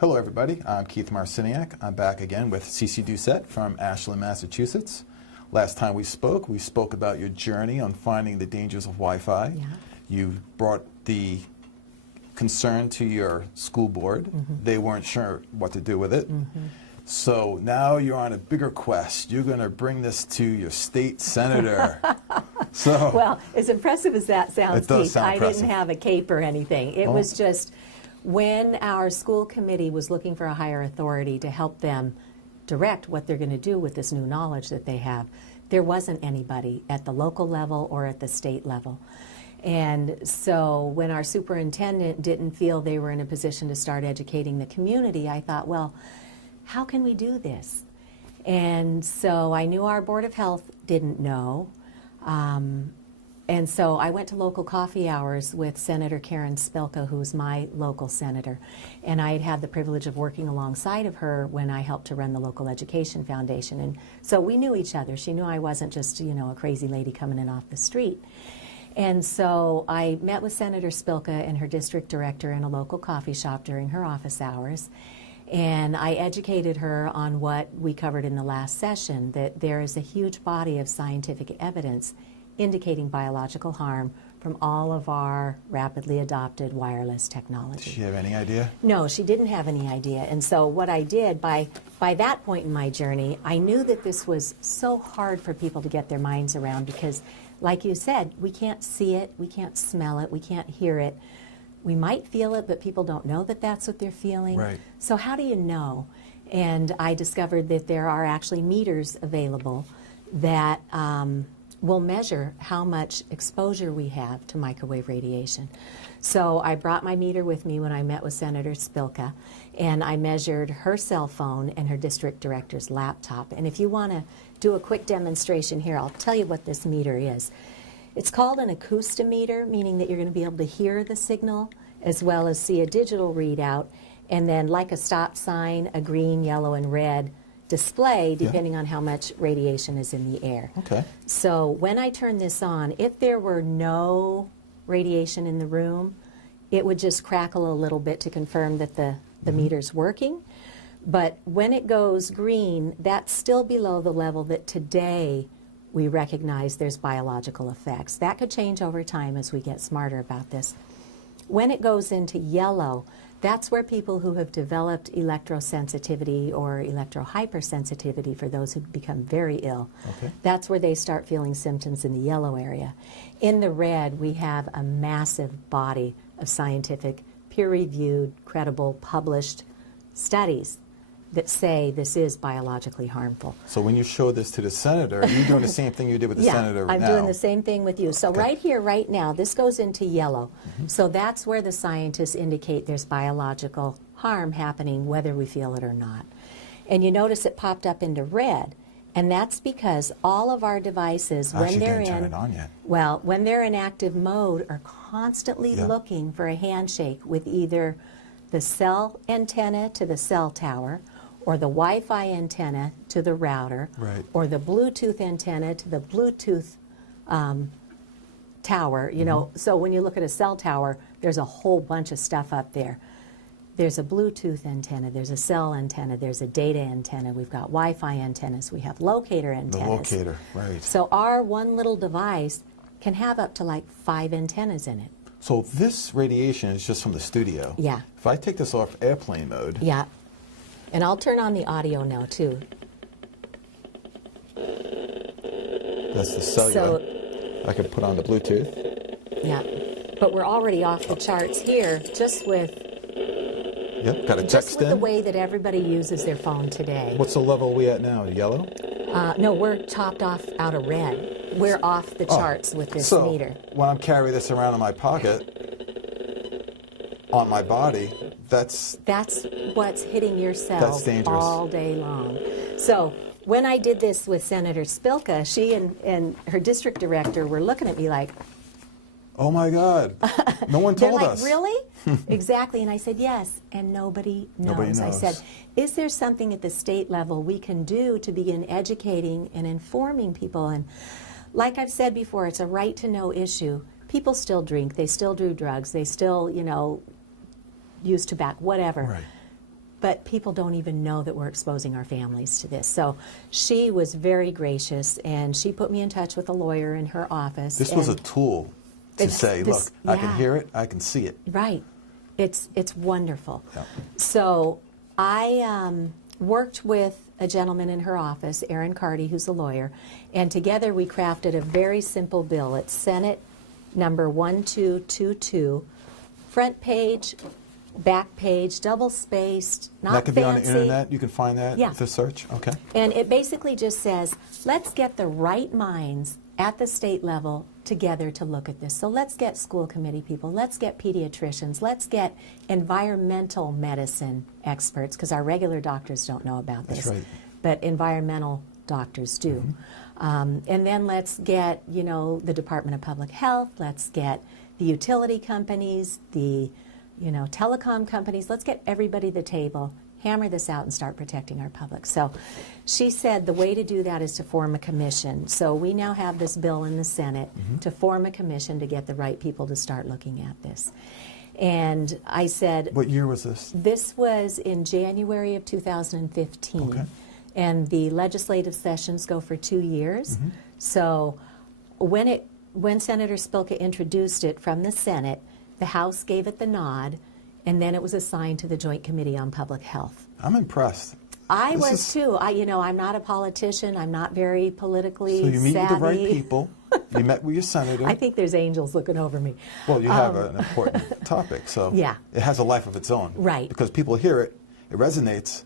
Hello everybody, I'm Keith Marciniak. I'm back again with Cece Doucette from Ashland, Massachusetts. Last time we spoke about your journey on finding the dangers of Wi-Fi. Yeah. You brought the concern to your school board. Mm-hmm. They weren't sure what to do with it. Mm-hmm. So now you're on a bigger quest. You're going to bring this to your state senator. Well, as impressive as that sounds, it does Keith, sound impressive. I didn't have a cape or anything. It was just when our school committee was looking for a higher authority to help them direct what they're going to do with this new knowledge that they have, there wasn't anybody at the local level or at the state level. And so when our superintendent didn't feel they were in a position to start educating the community, I thought, well, how can we do this? And so I knew our Board of Health didn't know. And so I went to local coffee hours with Senator Karen Spilka, who's my local senator. And I had had the privilege of working alongside of her when I helped to run the local education foundation. And so we knew each other. She knew I wasn't just, you know, a crazy lady coming in off the street. And so I met with Senator Spilka and her district director in a local coffee shop during her office hours. And I educated her on what we covered in the last session, that there is a huge body of scientific evidence indicating biological harm from all of our rapidly adopted wireless technology. Did she have any idea? No, she didn't have any idea. And so what I did, by that point in my journey, I knew that this was so hard for people to get their minds around because, like you said, we can't see it, we can't smell it, we can't hear it. We might feel it, but people don't know that that's what they're feeling. Right. So how do you know? And I discovered that there are actually meters available that will measure how much exposure we have to microwave radiation. So I brought my meter with me when I met with Senator Spilka, and I measured her cell phone and her district director's laptop. And if you want to do a quick demonstration here, I'll tell you what this meter is. It's called an acoustometer, meaning that you're going to be able to hear the signal as well as see a digital readout, and then like a stop sign, a green, yellow, and red display depending on how much radiation is in the air. Okay. So when I turn this on, if there were no radiation in the room, it would just crackle a little bit to confirm that the meter's working. But when it goes green, that's still below the level that today we recognize there's biological effects. That could change over time as we get smarter about this. When it goes into yellow, that's where people who have developed electrosensitivity or electrohypersensitivity, for those who become very ill, that's where they start feeling symptoms in the yellow area. In the red, we have a massive body of scientific, peer-reviewed, credible, published studies that say this is biologically harmful. So when you show this to the senator, are you doing the same thing you did with the senator now? I'm doing the same thing with you. So right here, right now, this goes into yellow. So that's where the scientists indicate there's biological harm happening, whether we feel it or not. And you notice it popped up into red. And that's because all of our devices, when they're turn it on yet. Well, when they're in active mode, are constantly looking for a handshake with either the cell antenna to the cell tower, or the Wi-Fi antenna to the router, or the Bluetooth antenna to the Bluetooth tower. You know, so when you look at a cell tower, there's a whole bunch of stuff up there. There's a Bluetooth antenna, there's a cell antenna, there's a data antenna, we've got Wi-Fi antennas, we have locator antennas. The locator, right. So our one little device can have up to like 5 antennas in it. So this radiation is just from the studio. Yeah. If I take this off airplane mode. Yeah. And I'll turn on the audio now, too. That's the cellular. So, I could put on the Bluetooth. Yeah. But we're already off the charts here just with, got a text in. the way that everybody uses their phone today. What's the level we at now? Yellow? No, we're topped off out of red. We're off the charts with this meter. When I'm carrying this around in my pocket, on my body, that's what's hitting your cells all day long. So when I did this with Senator Spilka, she and her district director were looking at me like, oh my God, no one told They're like, us. Really? Exactly. And I said, yes, and nobody knows. Nobody knows. I said, is there something at the state level we can do to begin educating and informing people? And like I've said before, it's a right to know issue. People still drink, they still do drugs, they still, use tobacco, whatever. Right. but people don't even know that we're exposing our families to this. So she was very gracious, and she put me in touch with a lawyer in her office. This was a tool to say, look, I can hear it, I can see it. Right. It's wonderful. Yeah. So I worked with a gentleman in her office, Aaron Carty, who's a lawyer, and together we crafted a very simple bill. It's Senate number 1222, front page, back page, double-spaced, not fancy. That could be on the internet? You can find that with a search? Okay. And it basically just says, let's get the right minds at the state level together to look at this. So let's get school committee people, let's get pediatricians, let's get environmental medicine experts, because our regular doctors don't know about this. That's right. But environmental doctors do. And then let's get, you know, the Department of Public Health, let's get the utility companies, the, you know, telecom companies, let's get everybody at the table, hammer this out and start protecting our public. So she said the way to do that is to form a commission. So we now have this bill in the Senate to form a commission to get the right people to start looking at this. And I said... What year was this? This was in January of 2015. Okay. And the legislative sessions go for 2 years. So when Senator Spilka introduced it from the Senate, the House gave it the nod, and then it was assigned to the Joint Committee on Public Health. I'm impressed. I was too. You know, I'm not a politician. I'm not very politically savvy. So you meet with the right people. You met with your senator. I think there's angels looking over me. Well, you have an important topic, so it has a life of its own. Right. Because people hear it, it resonates.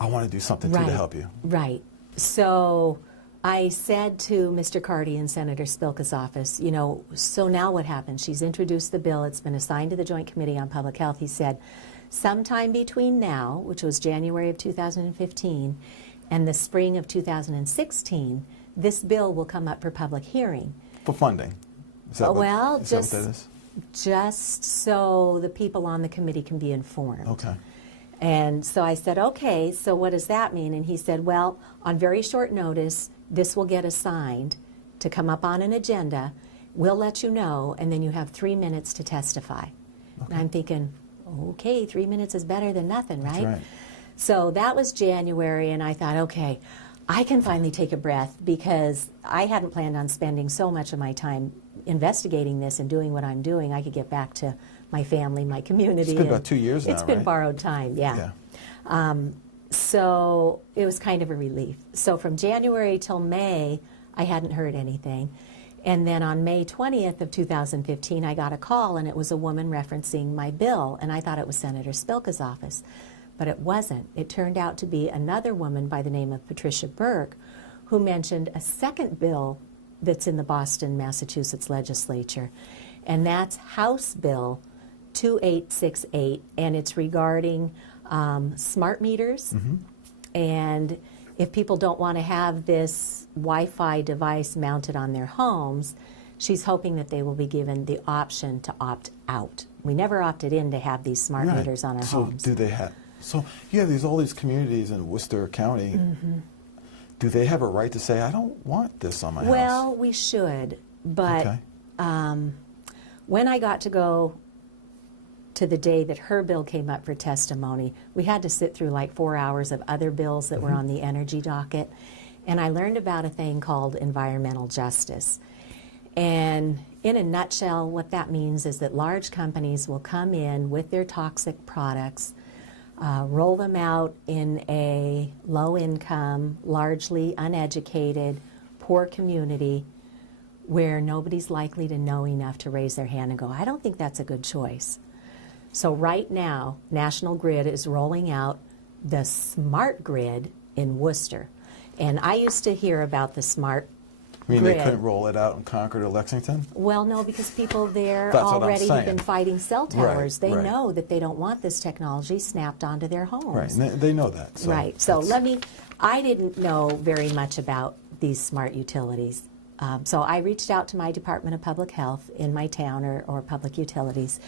I want to do something too to help you. Right. So I said to Mr. Carty in Senator Spilka's office, you know, so now what happens? She's introduced the bill. It's been assigned to the Joint Committee on Public Health. He said, sometime between now, which was January of 2015, and the spring of 2016, this bill will come up for public hearing. For funding? Is that well, what that is? Just so the people on the committee can be informed. Okay. And so I said, okay, so what does that mean? And he said, well, on very short notice, this will get assigned to come up on an agenda. We'll let you know, and then you have 3 minutes to testify. Okay. And I'm thinking, okay, 3 minutes is better than nothing, right? That's right. So that was January, and I thought, okay, I can finally take a breath, because I hadn't planned on spending so much of my time investigating this and doing what I'm doing. I could get back to my family, my community. It's been about 2 years now, It's been borrowed time, yeah. So it was kind of a relief. So from January till May, I hadn't heard anything. And then on May 20th of 2015, I got a call, and it was a woman referencing my bill, and I thought it was Senator Spilka's office. But it wasn't. It turned out to be another woman by the name of Patricia Burke, who mentioned a second bill that's in the Boston, Massachusetts legislature, and that's House Bill 2868, and it's regarding smart meters. And if people don't want to have this Wi-Fi device mounted on their homes, she's hoping that they will be given the option to opt out. We never opted in to have these smart meters on our homes. So do they have? So you have all these communities in Worcester County. Do they have a right to say, I don't want this on my house? Well, we should, but when I got to go to the day that her bill came up for testimony, we had to sit through like 4 hours of other bills that were on the energy docket, and I learned about a thing called environmental justice. And in a nutshell, what that means is that large companies will come in with their toxic products, roll them out in a low-income, largely uneducated, poor community where nobody's likely to know enough to raise their hand and go, I don't think that's a good choice. So right now, National Grid is rolling out the smart grid in Worcester. And I used to hear about the smart You mean grid. they couldn't roll it out in Concord or Lexington? Well, no, because people there That's what I'm already have saying. been fighting cell towers. Right, they right. know that they don't want this technology snapped onto their homes. Right, and they know that. So Right. So I didn't know very much about these smart utilities. So I reached out to my Department of Public Health in my town or public utilities.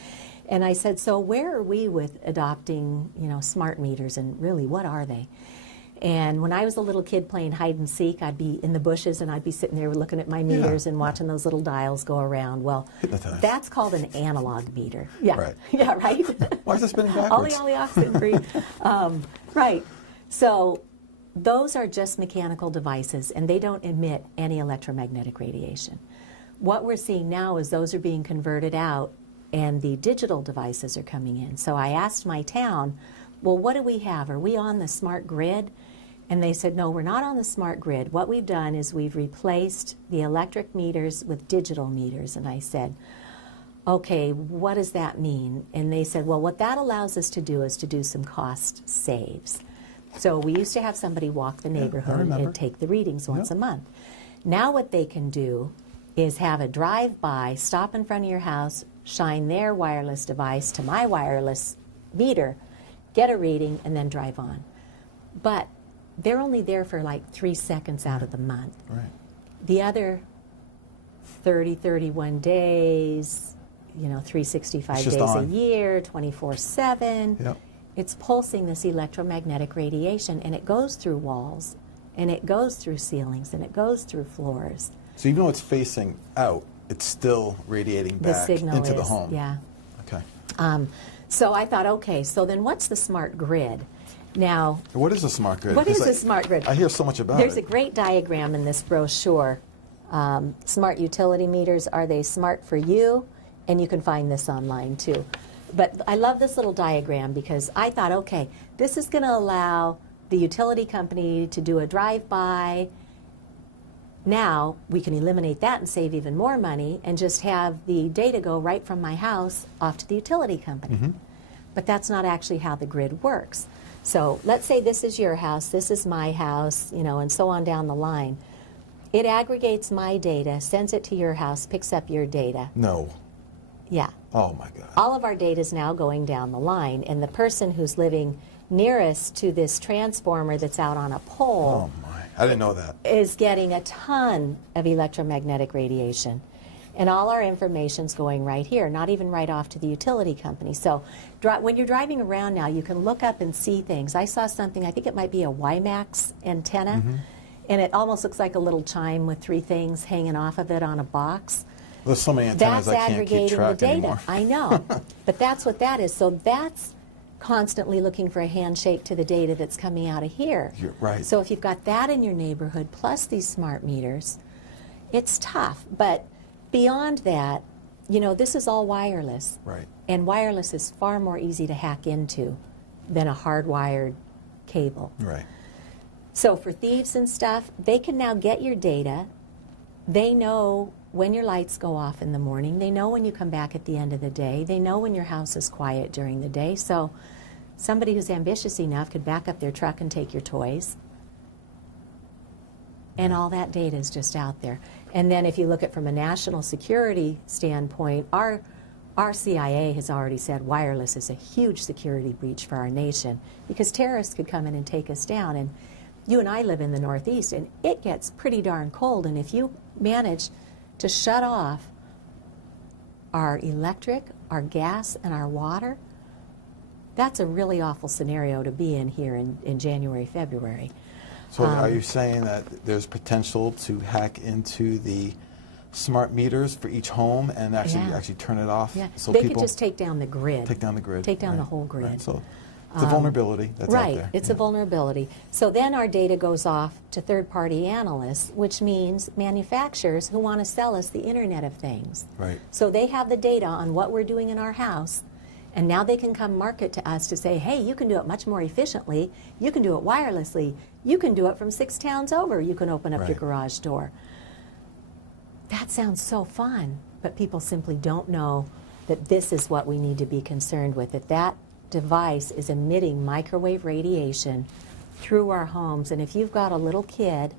And I said, so where are we with adopting, smart meters, and really, what are they? And when I was a little kid playing hide and seek, I'd be in the bushes and I'd be sitting there looking at my meters and watching those little dials go around. Well, Hypnotized. that's called an analog meter. Yeah, Right. yeah, right. Why is it spinning backwards? Ollie, oxygen free. Right. So those are just mechanical devices, and they don't emit any electromagnetic radiation. What we're seeing now is those are being converted out, and the digital devices are coming in. So I asked my town, well, what do we have? Are we on the smart grid? And they said, no, we're not on the smart grid. What we've done is we've replaced the electric meters with digital meters. And I said, okay, what does that mean? And they said, well, what that allows us to do is to do some cost saves. So we used to have somebody walk the neighborhood and take the readings once a month. Now what they can do is have a drive-by, stop in front of your house, shine their wireless device to my wireless meter, get a reading, and then drive on. But they're only there for like 3 seconds out of the month. Right. The other 30, 31 days, 365 days a year, 24/7, Yep. it's pulsing this electromagnetic radiation, and it goes through walls, and it goes through ceilings, and it goes through floors. So even though it's facing out, it's still radiating back into the home. Yeah. Okay. So I thought, okay, so then what's the smart grid? Now, What is a smart grid? what is 'Cause a smart grid? I hear so much about There's it. a great diagram in this brochure. Smart utility meters, are they smart for you? And you can find this online too. But I love this little diagram because I thought, okay, this is going to allow the utility company to do a drive-by. Now we can eliminate that and save even more money and just have the data go right from my house off to the utility company. But that's not actually how the grid works. So let's say this is your house, this is my house, and so on down the line. It aggregates my data, sends it to your house, picks up your data. No. Yeah. Oh my God. All of our data is now going down the line, and the person who's living nearest to this transformer that's out on a pole Oh my. I didn't know that. is getting a ton of electromagnetic radiation. And all our information's going right here, not even right off to the utility company. So when you're driving around now, you can look up and see things. I saw something, I think it might be a WiMAX antenna, and it almost looks like a little chime with 3 things hanging off of it on a box. There's so many antennas That's I can't aggregating keep the track data. anymore. I know. But that's what that is. So that's constantly looking for a handshake to the data that's coming out of here. You're right. So if you've got that in your neighborhood, plus these smart meters, it's tough. But beyond that, this is all wireless. Right. And wireless is far more easy to hack into than a hardwired cable. Right. So for thieves and stuff, they can now get your data. They know when your lights go off in the morning. They know when you come back at the end of the day. They know when your house is quiet during the day. So somebody who's ambitious enough could back up their truck and take your toys. And all that data is just out there. And then if you look at from a national security standpoint, our CIA has already said wireless is a huge security breach for our nation because terrorists could come in and take us down. And you and I live in the Northeast, and it gets pretty darn cold. And if you manage to shut off our electric, our gas, and our water, that's a really awful scenario to be in here in January, February. So are you saying that there's potential to hack into the smart meters for each home and actually turn it off? Yeah. So They people could just take down the grid. take down the grid. Take down right, the whole grid. Right. So it's a vulnerability that's out there. Right, it's a vulnerability. So then our data goes off to third-party analysts, which means manufacturers who want to sell us the Internet of Things. Right. So they have the data on what we're doing in our house, and now they can come market to us to say, hey, you can do it much more efficiently, you can do it wirelessly, you can do it from 6 towns over, you can open up your Right. garage door. That sounds so fun, but people simply don't know that this is what we need to be concerned with, that device is emitting microwave radiation through our homes. And if you've got a little kid,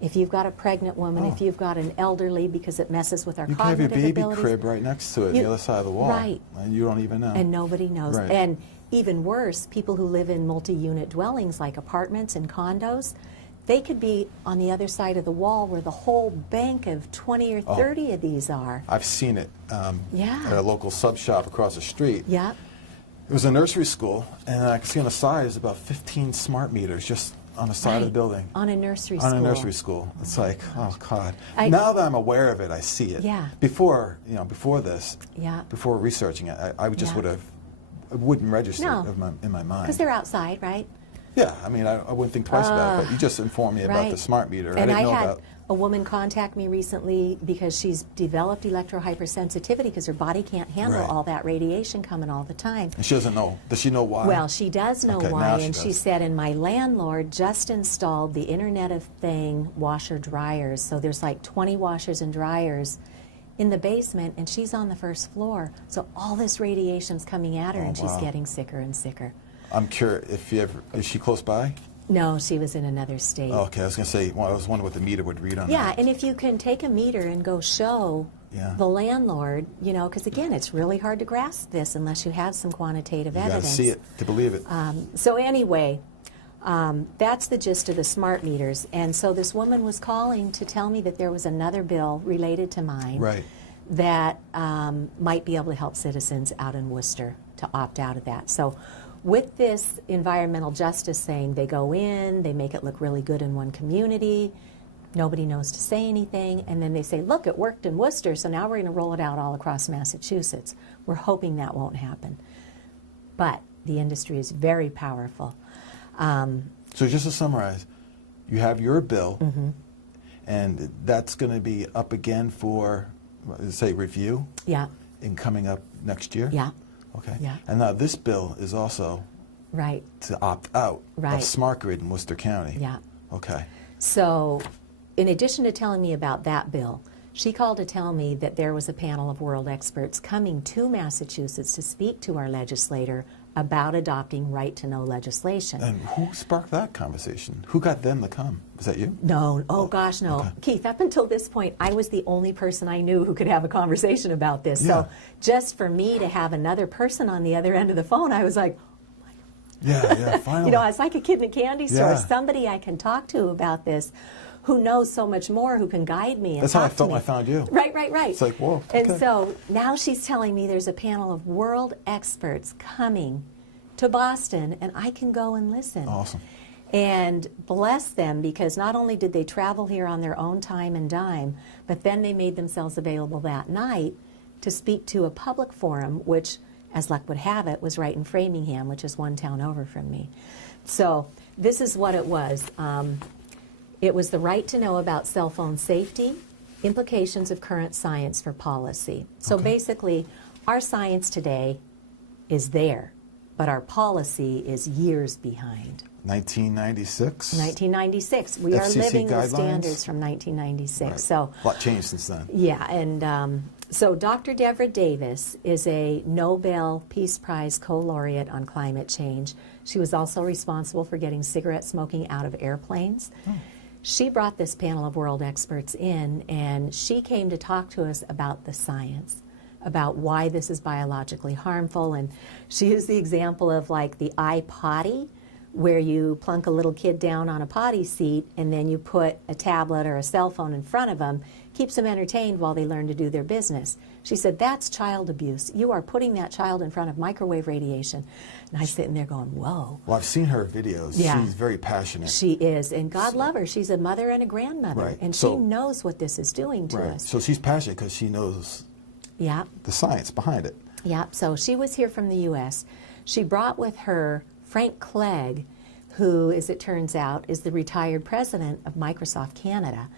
if you've got a pregnant woman, if you've got an elderly, because it messes with our You can have cognitive your baby abilities. crib right next to it, the other side of the wall. Right. And you don't even know. And nobody knows. Right. And even worse, people who live in multi-unit dwellings like apartments and condos, they could be on the other side of the wall where the whole bank of 20 or 30 of these are. I've seen it at Yeah. a local sub shop across the street. Yep. It was a nursery school, and I could see on the side is about 15 smart meters just on the side of the building. On a nursery school. On a nursery school. It's like, oh God. I- Now that I'm aware of it, I see it. Yeah. Before, before this, Yeah. before researching it, I just Yeah. it wouldn't register No. in my mind. Because they're outside, right? Yeah, I mean, I wouldn't think twice about it, but you just informed me about Right. the smart meter. And I didn't know had about. a woman contact me recently because she's developed electrohypersensitivity because her body can't handle Right. all that radiation coming all the time. And she doesn't know. Does she know why? Well, she does know Okay, why, now and she she does. said, and my landlord just installed the Internet of Thing washer dryers. So there's like 20 washers and dryers in the basement, and she's on the first floor. So all this radiation's coming at her, and she's wow. getting sicker and sicker. I'm curious if is she close by? No, she was in another state. Oh, okay, I was going to say, I was wondering what the meter would read on Yeah, that. and if you can take a meter and go show Yeah. the landlord, because again, it's really hard to grasp this unless you have some quantitative You got to evidence. see it to believe it. So anyway, that's the gist of the smart meters. And so this woman was calling to tell me that there was another bill related to mine Right. that might be able to help citizens out in Worcester to opt out of that. So with this environmental justice thing, they go in, they make it look really good in one community, nobody knows to say anything, and then they say, look, it worked in Worcester, so now we're going to roll it out all across Massachusetts. We're hoping that won't happen. But the industry is very powerful. So just to summarize, you have your bill, Mm-hmm. and that's going to be up again for, say, review Yeah, in coming up next year? yeah, Okay. Yeah. And now this bill is also right, to opt out Right. of smart grid in Worcester County. yeah. Okay. So, in addition to telling me about that bill, she called to tell me that there was a panel of world experts coming to Massachusetts to speak to our legislator about adopting right-to-know legislation. And who sparked that conversation? Who got them to come? Was that you? No, oh gosh, no. okay. Keith, up until this point, I was the only person I knew who could have a conversation about this. Yeah. So, just for me to have another person on the other end of the phone, I was like, Yeah, finally. it's like a kid in a candy store. Yeah. Somebody I can talk to about this who knows so much more, who can guide me and That's how I talk to felt me. when I found you. Right. It's like, whoa, And okay. so now she's telling me there's a panel of world experts coming to Boston, and I can go and listen. Awesome. And bless them, because not only did they travel here on their own time and dime, but then they made themselves available that night to speak to a public forum, which, as luck would have it, was right in Framingham, which is one town over from me. So this is what it was. It was the right to know about cell phone safety, implications of current science for policy. So Okay. basically, our science today is there, but our policy is years behind. 1996? 1996. We are FCC living the guidelines? standards from 1996. Right. So, A lot changed since then. yeah, and so Dr. Deborah Davis is a Nobel Peace Prize co-laureate on climate change. She was also responsible for getting cigarette smoking out of airplanes. She brought this panel of world experts in, and she came to talk to us about the science, about why this is biologically harmful. And she used the example of like the iPotty, where you plunk a little kid down on a potty seat and then you put a tablet or a cell phone in front of them, keeps them entertained while they learn to do their business. She said, that's child abuse. You are putting that child in front of microwave radiation. And I'm sitting there going, whoa. Well, I've seen her videos. Yeah. She's very passionate. She is, and God love her. She's a mother and a grandmother, Right. and So- she knows what this is doing to Right. us. So she's passionate because she knows Yeah, the science behind it. yeah. So she was here from the U.S. She brought with her Frank Clegg, who, as it turns out, is the retired president of Microsoft Canada.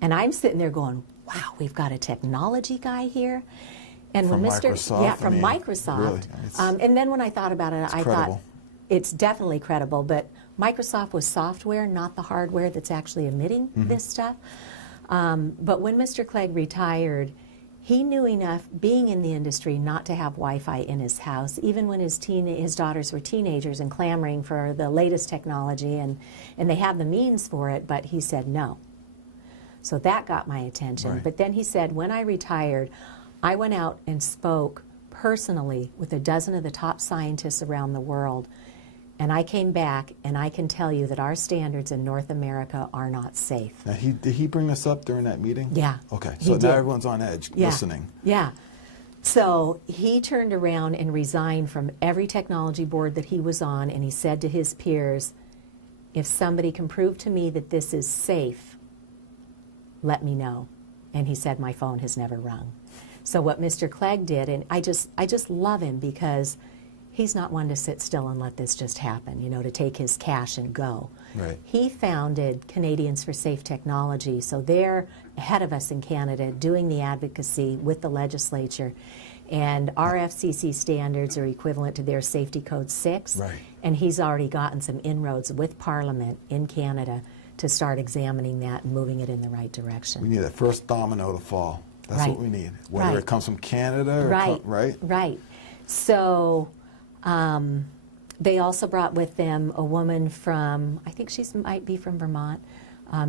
And I'm sitting there going, wow, we've got a technology guy here. And From when Mr. Microsoft, Yeah, I from mean, Microsoft. really, it's- And then when I thought about it, I thought credible. it's definitely credible, but Microsoft was software, not the hardware that's actually emitting this stuff. But when Mr. Clegg retired, he knew enough, being in the industry, not to have Wi-Fi in his house, even when his daughters were teenagers and clamoring for the latest technology, and they have the means for it, but he said no. So that got my attention. Right. But then he said, when I retired, I went out and spoke personally with a dozen of the top scientists around the world. And I came back, and I can tell you that our standards in North America are not safe. Now, did he bring this up during that meeting? Yeah. Okay, he so now did. everyone's on edge Yeah. listening. Yeah. So he turned around and resigned from every technology board that he was on, and he said to his peers, if somebody can prove to me that this is safe, let me know. And he said, my phone has never rung. So what Mr. Clegg did, and I just love him because he's not one to sit still and let this just happen, you know, to take his cash and go. Right. He founded Canadians for Safe Technology, so they're ahead of us in Canada doing the advocacy with the legislature. And our FCC standards are equivalent to their Safety Code 6. Right. And he's already gotten some inroads with Parliament in Canada to start examining that and moving it in the right direction. We need that first domino to fall. That's Right. what we need. Whether Right. it comes from Canada or Right. right? Right. So they also brought with them a woman from, I think she might be from Vermont,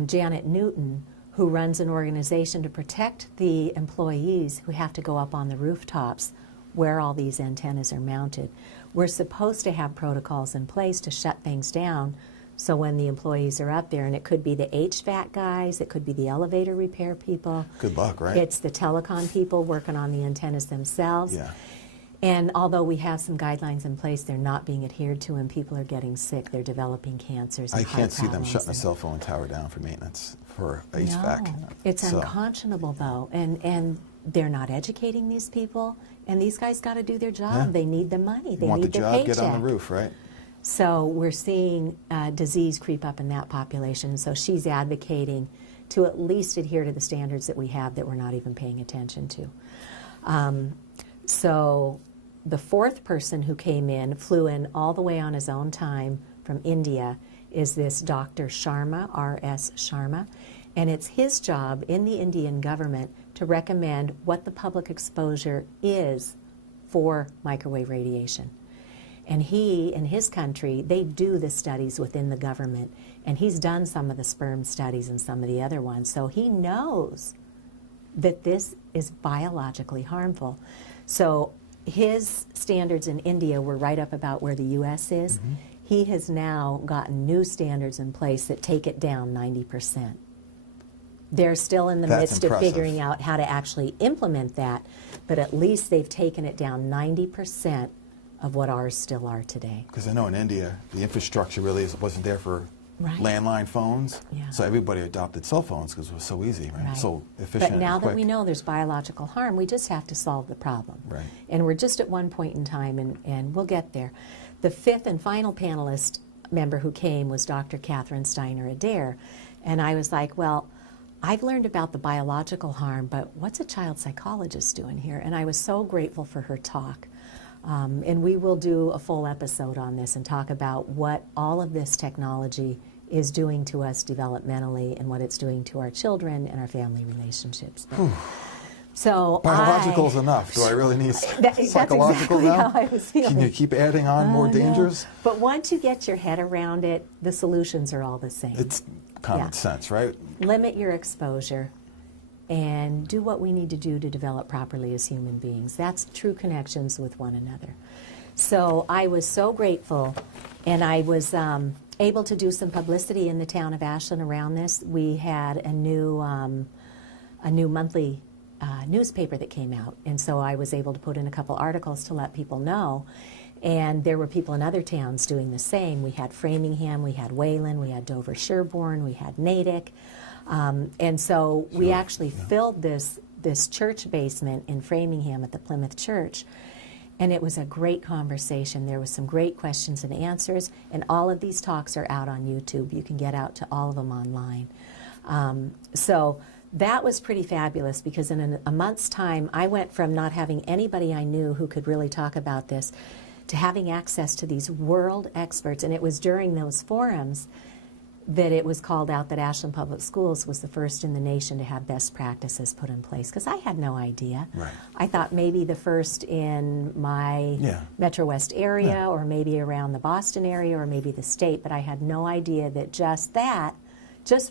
Janet Newton, who runs an organization to protect the employees who have to go up on the rooftops where all these antennas are mounted. We're supposed to have protocols in place to shut things down so when the employees are up there, and it could be the HVAC guys, it could be the elevator repair people. Good luck, right? It's the telecom people working on the antennas themselves. Yeah. And although we have some guidelines in place, they're not being adhered to, and people are getting sick. They're developing cancers and I heart can't see them problems shutting a and- cell phone tower down for maintenance for HVAC. No, it's So, unconscionable though, and they're not educating these people. And these guys got to do their job. Yeah. They need the money. They want the need their job, paycheck. get on the roof, right? So we're seeing disease creep up in that population. So she's advocating to at least adhere to the standards that we have that we're not even paying attention to. So the fourth person who came in, flew in all the way on his own time from India, is this Dr. Sharma, R.S. Sharma. And it's his job in the Indian government to recommend what the public exposure is for microwave radiation. And he, in his country, they do the studies within the government. And he's done some of the sperm studies and some of the other ones. So he knows that this is biologically harmful. So his standards in India were right up about where the U.S. is. Mm-hmm. He has now gotten new standards in place that take it down 90%. They're still in the That's midst impressive. of figuring out how to actually implement that, but at least they've taken it down 90% of what ours still are today. Because I know in India, the infrastructure really wasn't there for Right. landline phones. Yeah. So everybody adopted cell phones because it was so easy, right? Right. So efficient But now and that quick. we know there's biological harm, we just have to solve the problem. Right. And we're just at one point in time, and we'll get there. The fifth and final panelist member who came was Dr. Catherine Steiner-Adair. And I was like, well, I've learned about the biological harm, but what's a child psychologist doing here? And I was so grateful for her talk. And we will do a full episode on this and talk about what all of this technology is doing to us developmentally and what it's doing to our children and our family relationships. So Biological is enough. Do I really need that's psychological exactly now? how I was feeling. Can you keep adding on more No. dangers? But once you get your head around it, the solutions are all the same. It's common Yeah. sense, right? Limit your exposure and do what we need to do to develop properly as human beings. That's true connections with one another. So I was so grateful, and I was able to do some publicity in the town of Ashland around this. We had a new monthly newspaper that came out, and so I was able to put in a couple articles to let people know. And there were people in other towns doing the same. We had Framingham, we had Wayland, we had Dover Sherborne, we had Natick. And so we actually filled this church basement in Framingham at the Plymouth Church. And it was a great conversation. There was some great questions and answers. And all of these talks are out on YouTube. You can get out to all of them online. So that was pretty fabulous because in a month's time, I went from not having anybody I knew who could really talk about this to having access to these world experts. And it was during those forums that it was called out that Ashland Public Schools was the first in the nation to have best practices put in place, because I had no idea. Right. I thought maybe the first in my Metro West area or maybe around the Boston area or maybe the state, but I had no idea that just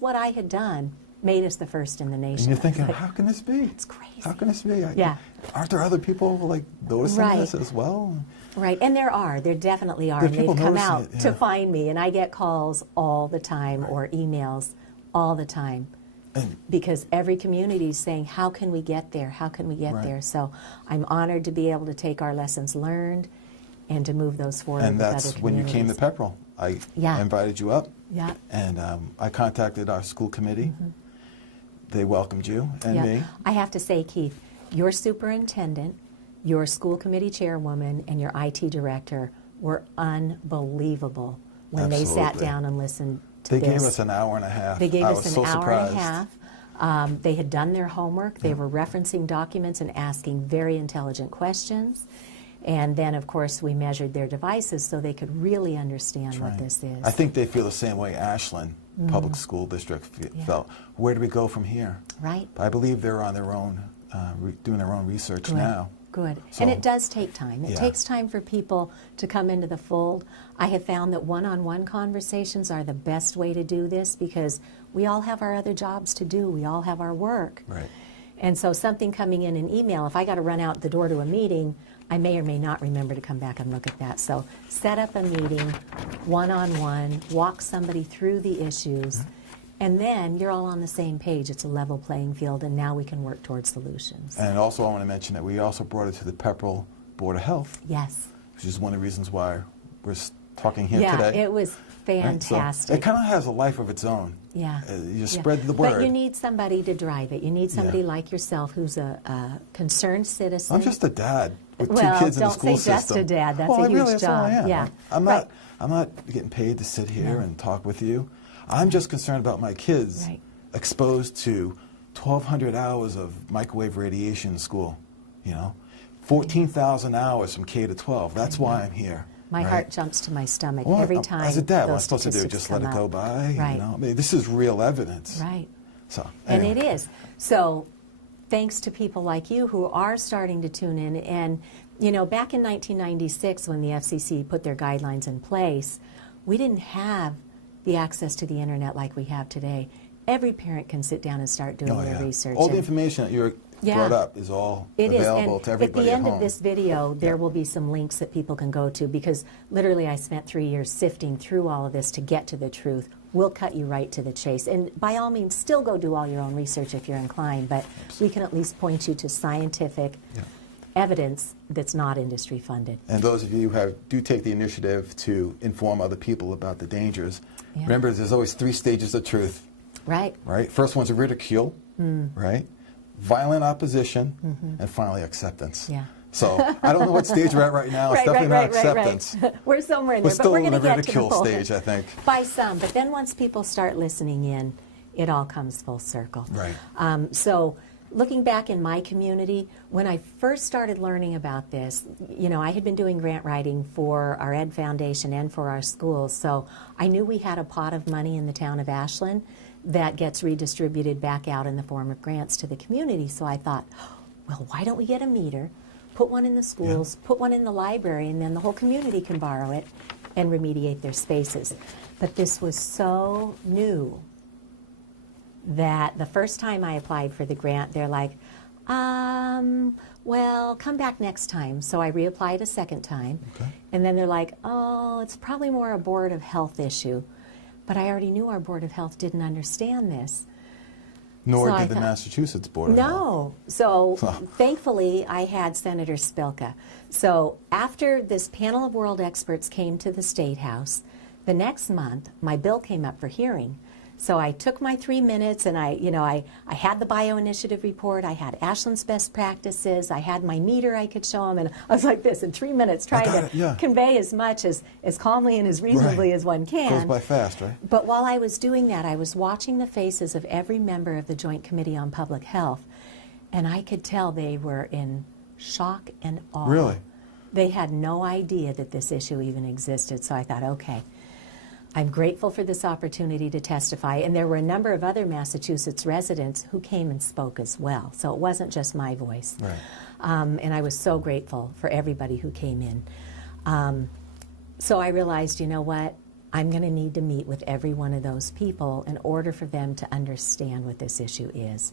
what I had done made us the first in the nation. And you're thinking, how can this be? It's crazy. How can this be? Yeah. Aren't there other people like noticing Right. this as well? Right, and there definitely are, There are and they've people come noticing out it, yeah. to find me, and I get calls all the time or emails all the time And because every community is saying, how can we get there? How can we get Right. there? So I'm honored to be able to take our lessons learned and to move those forward and with that's other when you communities. came to Pepperell. I Yeah. invited you up, Yeah. and I contacted our school committee. They welcomed you and me. I have to say, Keith, your superintendent, your school committee chairwoman, and your IT director were unbelievable when they sat Absolutely. down and listened to They this. gave us an hour and a half. They gave I us was an so hour surprised. and a half. They had done their homework. They were referencing documents and asking very intelligent questions. And then, of course, we measured their devices so they could really understand what Right. this is. I think they feel the same way Ashland Public School District felt. Where do we go from here? Right. I believe they're on their own, doing their own research Good. now. Good. So- And it does take time. It Yeah. takes time for people to come into the fold. I have found that one-on-one conversations are the best way to do this because we all have our other jobs to do. We all have our work. Right. And so something coming in an email, if I got to run out the door to a meeting, I may or may not remember to come back and look at that. So set up a meeting, one-on-one, walk somebody through the issues, and then you're all on the same page. It's a level playing field, and now we can work towards solutions. And also I want to mention that we also brought it to the Pepperell Board of Health, Yes. which is one of the reasons why we're talking here Yeah, today. it was Right? fantastic. So it kind of has a life of its own. Yeah. You Yeah. spread the word. But you need somebody to drive it. You need somebody Yeah. like yourself who's a concerned citizen. I'm just a dad with Well, two kids in the don't school say just system. a dad. That's well, a I huge really, that's all I job. am. Yeah. I'm Right. not getting paid to sit here No. and talk with you. I'm just concerned about my kids Right. exposed to 1,200 hours of microwave radiation in school. 14,000 hours from K to 12. That's why I'm here. My right? heart jumps to my stomach Well, every time. as a dad, what I'm those supposed to do, statistics just let come it go up. by. Right. I mean, this is real evidence. Right. So, And anyway. it is. So thanks to people like you who are starting to tune in. And, back in 1996 when the FCC put their guidelines in place, we didn't have the access to the internet like we have today. Every parent can sit down and start doing Oh, their yeah. research. All the And information that you're Yeah. brought up is all it is. available And to everybody at the end home. of this video, there will be some links that people can go to because literally I spent 3 years sifting through all of this to get to the truth. We'll cut you right to the chase. And by all means, still go do all your own research if you're inclined, but we can at least point you to scientific evidence that's not industry funded. And those of you who do take the initiative to inform other people about the dangers, Yeah. remember there's always 3 stages of truth, Right? right? First one's ridicule, right? Violent opposition, Mm-hmm. and finally acceptance. Yeah. So I don't know what stage we're at right now. It's definitely not acceptance. We're somewhere in We're there, but still we're in going the to get to the ridicule point. stage, I think. By some, but then once people start listening in, it all comes full circle. Right. So looking back in my community, when I first started learning about this, I had been doing grant writing for our Ed Foundation and for our schools, so I knew we had a pot of money in the town of Ashland that gets redistributed back out in the form of grants to the community. So I thought, well, why don't we get a meter, put one in the schools, put one in the library, and then the whole community can borrow it and remediate their spaces. But this was so new that the first time I applied for the grant, they're like, well, come back next time. So I reapplied a second time. Okay. And then they're like, oh, it's probably more a Board of Health issue. But I already knew our Board of Health didn't understand this. Nor So I did the thought- Massachusetts Board of Health. No. So Oh. thankfully, I had Senator Spilka. So after this panel of world experts came to the State House, the next month, my bill came up for hearing. So I took my 3 minutes and I had the bioinitiative report, I had Ashland's best practices, I had my meter I could show them, and I was like this in 3 minutes trying got to it, yeah. convey as much as calmly and as reasonably Right. as one can. Goes by fast, right? But while I was doing that, I was watching the faces of every member of the Joint Committee on Public Health, and I could tell they were in shock and awe. Really? They had no idea that this issue even existed, so I thought, okay, I'm grateful for this opportunity to testify, and there were a number of other Massachusetts residents who came and spoke as well, so it wasn't just my voice. Right. And I was so grateful for everybody who came in. So I realized, you know what? I'm going to need to meet with every one of those people in order for them to understand what this issue is.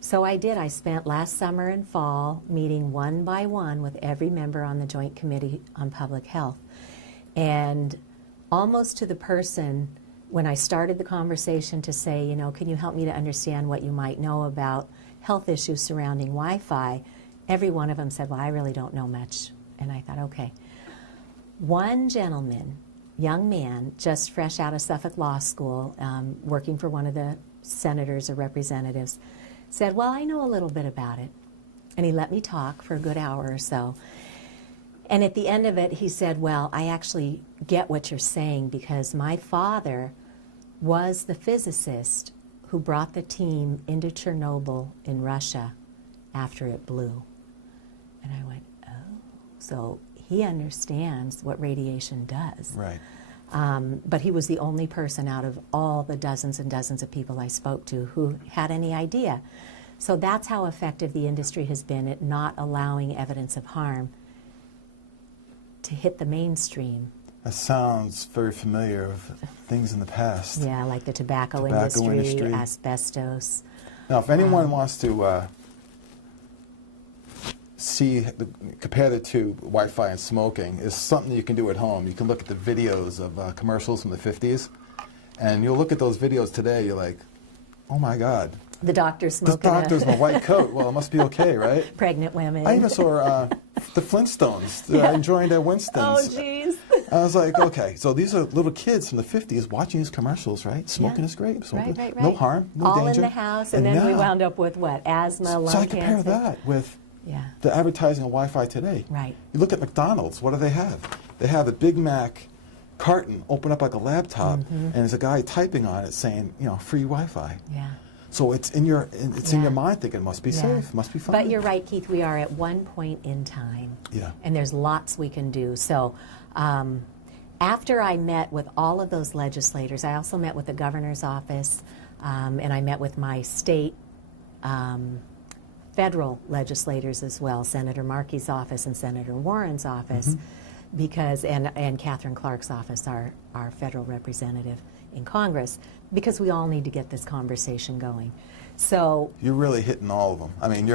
So I did. I spent last summer and fall meeting one by one with every member on the Joint Committee on Public Health. And almost to the person, when I started the conversation to say, can you help me to understand what you might know about health issues surrounding Wi-Fi, every one of them said, well, I really don't know much. And I thought, okay. One gentleman young man, just fresh out of Suffolk Law School, working for one of the senators or representatives, said, well, I know a little bit about it. And he let me talk for a good hour or so. And at the end of it, he said, well, I actually get what you're saying because my father was the physicist who brought the team into Chernobyl in Russia after it blew. And I went, oh, so he understands what radiation does. Right. But he was the only person out of all the dozens and dozens of people I spoke to who had any idea. So that's how effective the industry has been at not allowing evidence of harm to hit the mainstream. That sounds very familiar of things in the past. Yeah, like the tobacco industry, asbestos. Now, if anyone wants to compare the two, Wi-Fi and smoking, is something you can do at home. You can look at the videos of commercials from the 50s, and you'll look at those videos today, you're like, oh my God. The doctor's smoking. The doctor's in a white coat. Well, it must be okay, right? Pregnant women. I even saw the Flintstones enjoying their Winstons. Oh, jeez. I was like, okay, so these are little kids from the 50s watching these commercials, right? Smoking is great. Right. No harm, no all danger. In the house, and then we wound up with what? Asthma, lung cancer. So I compare that with the advertising of Wi-Fi today. Right. You look at McDonald's, what do they have? They have a Big Mac carton open up like a laptop, and there's a guy typing on it saying, you know, free Wi-Fi. Yeah. So it's in your in your mind thinking it must be safe, must be fine. But you're right, Keith, we are at one point in time. Yeah. And there's lots we can do. So after I met with all of those legislators, I also met with the governor's office, and I met with my state federal legislators as well, Senator Markey's office and Senator Warren's office, because and Catherine Clark's office, our federal representative in Congress, because we all need to get this conversation going. So you're really hitting all of them. I mean, you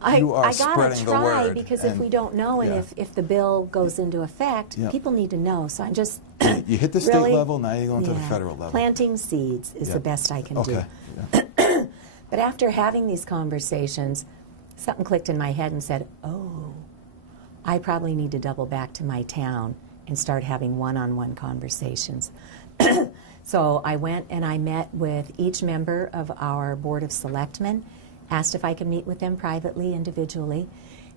are spreading the word. I gotta try, because if we don't know, and if the bill goes into effect, people need to know. So I'm just you hit the state level, now you're going to the federal level. Planting seeds is the best I can do. Yeah. But after having these conversations, something clicked in my head and said, oh, I probably need to double back to my town and start having one-on-one conversations. So I went and I met with each member of our Board of Selectmen, asked if I could meet with them privately, individually,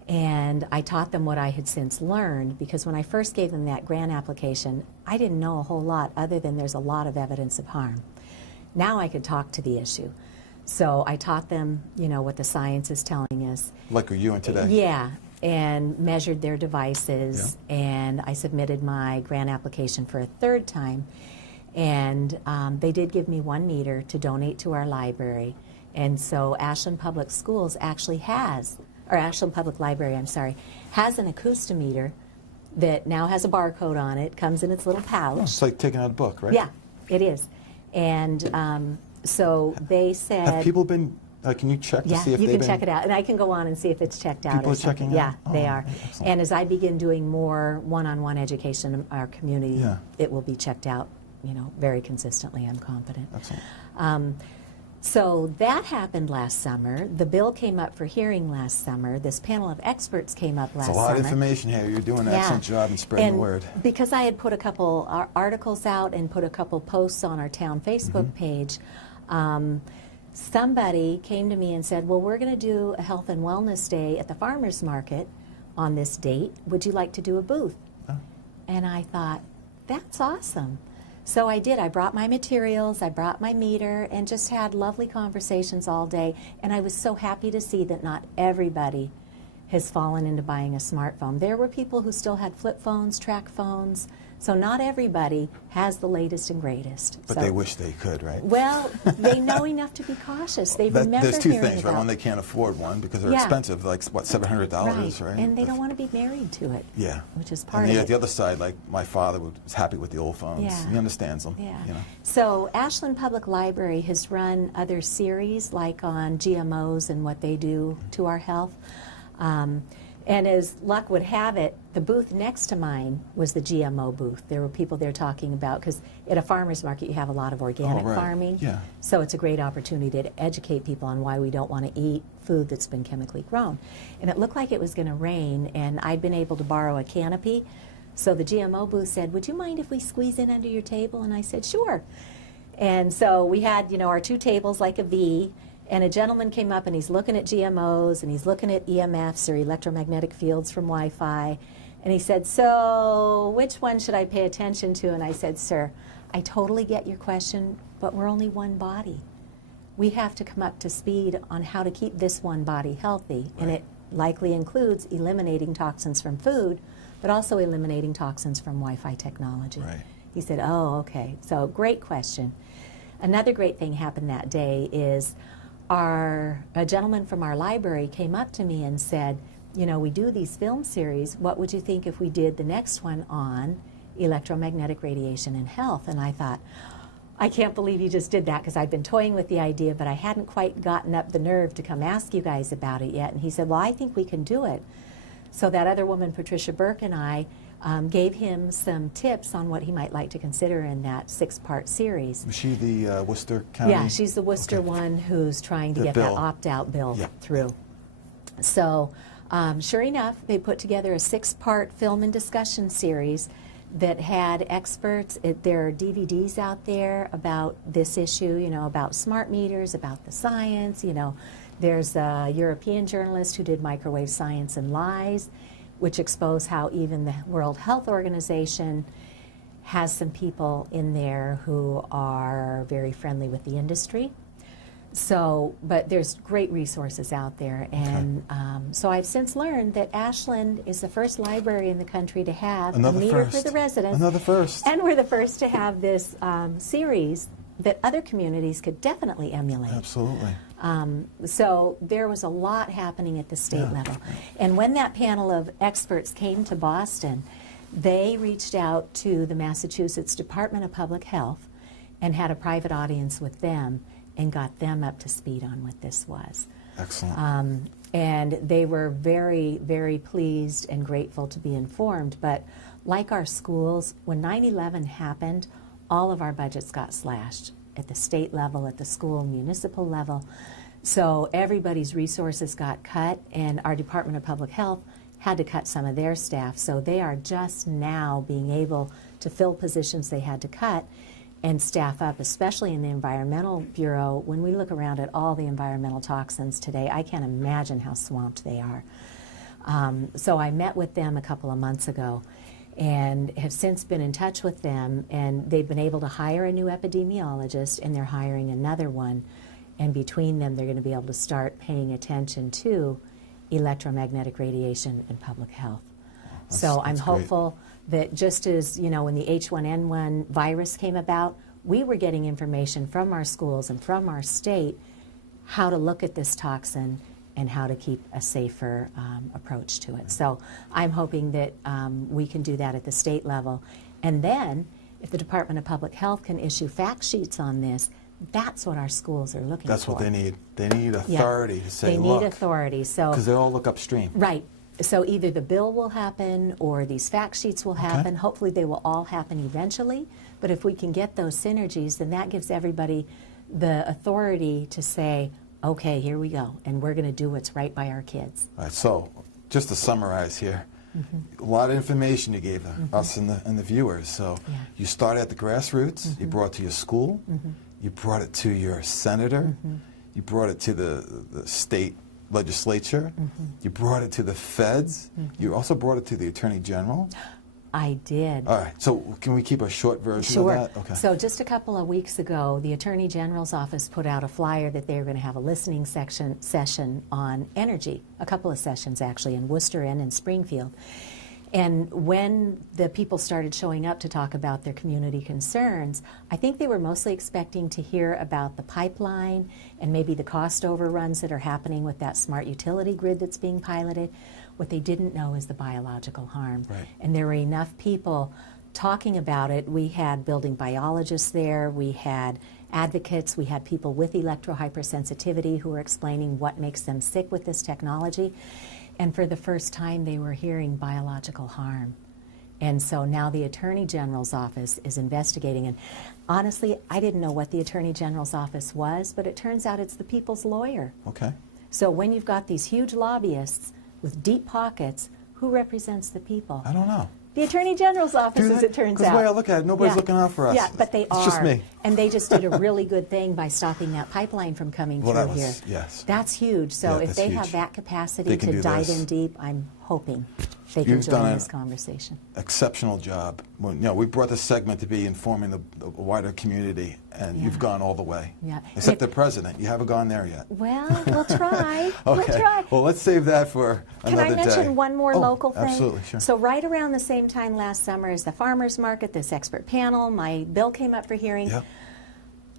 and I taught them what I had since learned, because when I first gave them that grant application, I didn't know a whole lot other than there's a lot of evidence of harm. Now I could talk to the issue. So I taught them, you know, what the science is telling us. Like you and today. Yeah, and measured their devices, and I submitted my grant application for a third time. And they did give me 1 meter to donate to our library. And so Ashland Public Schools actually has, or Ashland Public Library, I'm sorry, has an acoustimeter that now has a barcode on it, comes in its little pouch. Oh, it's like taking out a book, right? Yeah, it is. And so they said... Have people been, can you check to see if they've been... Yeah, you can check it out. And I can go on and see if it's checked out People or are something. checking out? Yeah, they are. Excellent. And as I begin doing more one-on-one education in our community, it will be checked out, you know, very consistently, I'm confident. Excellent. So that happened last summer. The bill came up for hearing last summer. This panel of experts came up last summer. It's a lot of information here. You're doing an excellent job in spreading the word. Because I had put a couple articles out and put a couple posts on our town Facebook page, somebody came to me and said, well, we're going to do a health and wellness day at the farmers market on this date. Would you like to do a booth? Oh. And I thought, that's awesome. So I did. I brought my materials, I brought my meter, and just had lovely conversations all day. And I was so happy to see that not everybody has fallen into buying a smartphone. There were people who still had flip phones, track phones. So not everybody has the latest and greatest. But they wish they could, right? Well, they know enough to be cautious. They remember there's two things, about, right? One, they can't afford one because they're expensive, like, what, $700, right? And they don't want to be married to it. Yeah. Which is part of it. it. And the other side, like, my father was happy with the old phones. Yeah. He understands them. Yeah. You know? So Ashland Public Library has run other series, like on GMOs and what they do to our health. And as luck would have it, the booth next to mine was the GMO booth. There were people there talking about, because at a farmer's market you have a lot of organic farming. Yeah. So it's a great opportunity to educate people on why we don't want to eat food that's been chemically grown. And it looked like it was going to rain, and I'd been able to borrow a canopy. So the GMO booth said, would you mind if we squeeze in under your table? And I said, sure. And so we had, you know, our two tables like a V, and a gentleman came up and he's looking at GMOs and he's looking at EMFs or electromagnetic fields from Wi-Fi. And he said, so which one should I pay attention to? And I said, sir, I totally get your question, but we're only one body. We have to come up to speed on how to keep this one body healthy. Right. And it likely includes eliminating toxins from food, but also eliminating toxins from Wi-Fi technology. Right. He said, oh, okay. So great question. Another great thing happened that day is a gentleman from our library came up to me and said, you know, we do these film series. What would you think if we did the next one on electromagnetic radiation and health? And I thought, I can't believe you just did that, because I've been toying with the idea, but I hadn't quite gotten up the nerve to come ask you guys about it yet. And he said, well, I think we can do it. So that other woman, Patricia Burke, and I gave him some tips on what he might like to consider in that 6-part series. Was she the Worcester County? Yeah, she's the Worcester one who's trying to get bill. that opt-out bill through. So sure enough, they put together a 6-part film and discussion series that had experts. There are DVDs out there about this issue, you know, about smart meters, about the science, you know. There's a European journalist who did Microwave Science and Lies, which expose how even the World Health Organization has some people in there who are very friendly with the industry. So, but there's great resources out there, and so I've since learned that Ashland is the first library in the country to have a meter for the residents. Another first. And we're the first to have this series that other communities could definitely emulate. Absolutely. So there was a lot happening at the state level. And when that panel of experts came to Boston, they reached out to the Massachusetts Department of Public Health and had a private audience with them and got them up to speed on what this was. Excellent. And they were very, very pleased and grateful to be informed. But like our schools, when 9/11 happened, all of our budgets got slashed at the state level, at the school, municipal level. So everybody's resources got cut, and our Department of Public Health had to cut some of their staff. So they are just now being able to fill positions they had to cut and staff up, especially in the Environmental Bureau. When we look around at all the environmental toxins today, I can't imagine how swamped they are. So I met with them a couple of months ago and have since been in touch with them, and they've been able to hire a new epidemiologist, and they're hiring another one, and between them they're going to be able to start paying attention to electromagnetic radiation and public health. So I'm hopeful that just as, you know, when the H1N1 virus came about, we were getting information from our schools and from our state how to look at this toxin and how to keep a safer approach to it. So I'm hoping that we can do that at the state level. And then, if the Department of Public Health can issue fact sheets on this, that's what our schools are looking for. That's what they need. They need authority to say, they look. They need authority. So, because they all look upstream. Right. So either the bill will happen or these fact sheets will happen. Hopefully they will all happen eventually. But if we can get those synergies, then that gives everybody the authority to say, okay, here we go, and we're going to do what's right by our kids. All right, so just to summarize here, a lot of information you gave us and the viewers. So you started at the grassroots, you brought it to your school, you brought it to your senator, you brought it to the state legislature, you brought it to the feds, you also brought it to the Attorney General. I did. All right, so can we keep a short version of that? Okay. So just a couple of weeks ago, the Attorney General's office put out a flyer that they were going to have a listening session on energy, a couple of sessions actually, in Worcester and in Springfield. And when the people started showing up to talk about their community concerns, I think they were mostly expecting to hear about the pipeline and maybe the cost overruns that are happening with that smart utility grid that's being piloted. What they didn't know is the biological harm. Right. And there were enough people talking about it. We had building biologists there, we had advocates, we had people with electrohypersensitivity who were explaining what makes them sick with this technology. And for the first time, they were hearing biological harm. And so now the Attorney General's office is investigating. And honestly, I didn't know what the Attorney General's office was, but it turns out it's the people's lawyer. Okay. So when you've got these huge lobbyists with deep pockets, who represents the people? I don't know. the Attorney General's office, as it turns Because out. the way I look at it, nobody's Yeah. looking out for us. Yeah, but they are. It's just me. And they just did a really good thing by stopping that pipeline from coming Well, through that was, here. yes. That's huge. So Yeah, if that's they huge. have that capacity They can to do dive this. in deep, I'm hoping they can You've join done this conversation. Exceptional job. Well, we brought this segment to be informing the wider community, and you've gone all the way. Yeah. Except the president. You haven't gone there yet. Well, we'll try. Okay. We'll try. Well, let's save that for Can another day. I mention one more local thing? Absolutely, sure. So right around the same time last summer as the farmers market, this expert panel, my bill came up for hearing. Yep.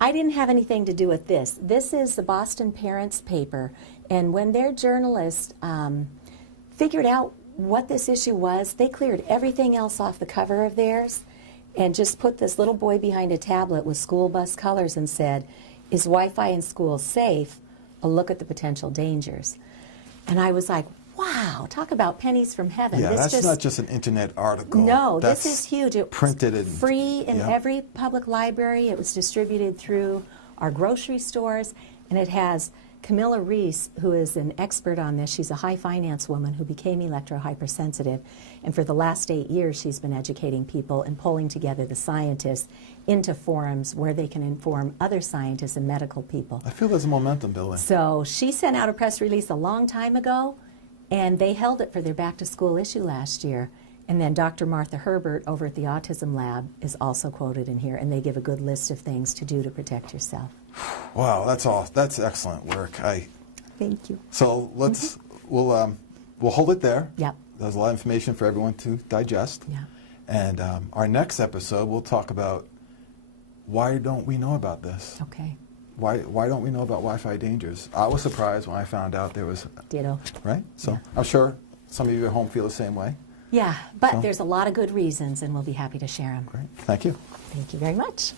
I didn't have anything to do with this. This is the Boston Parents paper, and when their journalists figured out what this issue was, they cleared everything else off the cover of theirs and just put this little boy behind a tablet with school bus colors and said, "Is Wi-Fi in schools safe? A look at the potential dangers." And I was like, wow, talk about pennies from heaven. Yeah, This that's just, not just an internet article. no, That's this is huge. It was printed and free in yeah. every public library. It was distributed through our grocery stores, and it has Camilla Reese, who is an expert on this. She's a high finance woman who became electro-hypersensitive, and for the last 8 years she's been educating people and pulling together the scientists into forums where they can inform other scientists and medical people. I feel there's a momentum building. So she sent out a press release a long time ago, and they held it for their back-to-school issue last year. And then Dr. Martha Herbert over at the Autism Lab is also quoted in here, and they give a good list of things to do to protect yourself. Wow, that's excellent work. Thank you. So let's we'll hold it there. Yep. There's a lot of information for everyone to digest. Yeah. And our next episode, we'll talk about why don't we know about this? Okay. Why don't we know about Wi-Fi dangers? I was surprised when I found out there was, Ditto. right? So Yeah. I'm sure some of you at home feel the same way. Yeah, but So- there's a lot of good reasons, and we'll be happy to share them. Great. Thank you. Thank you very much.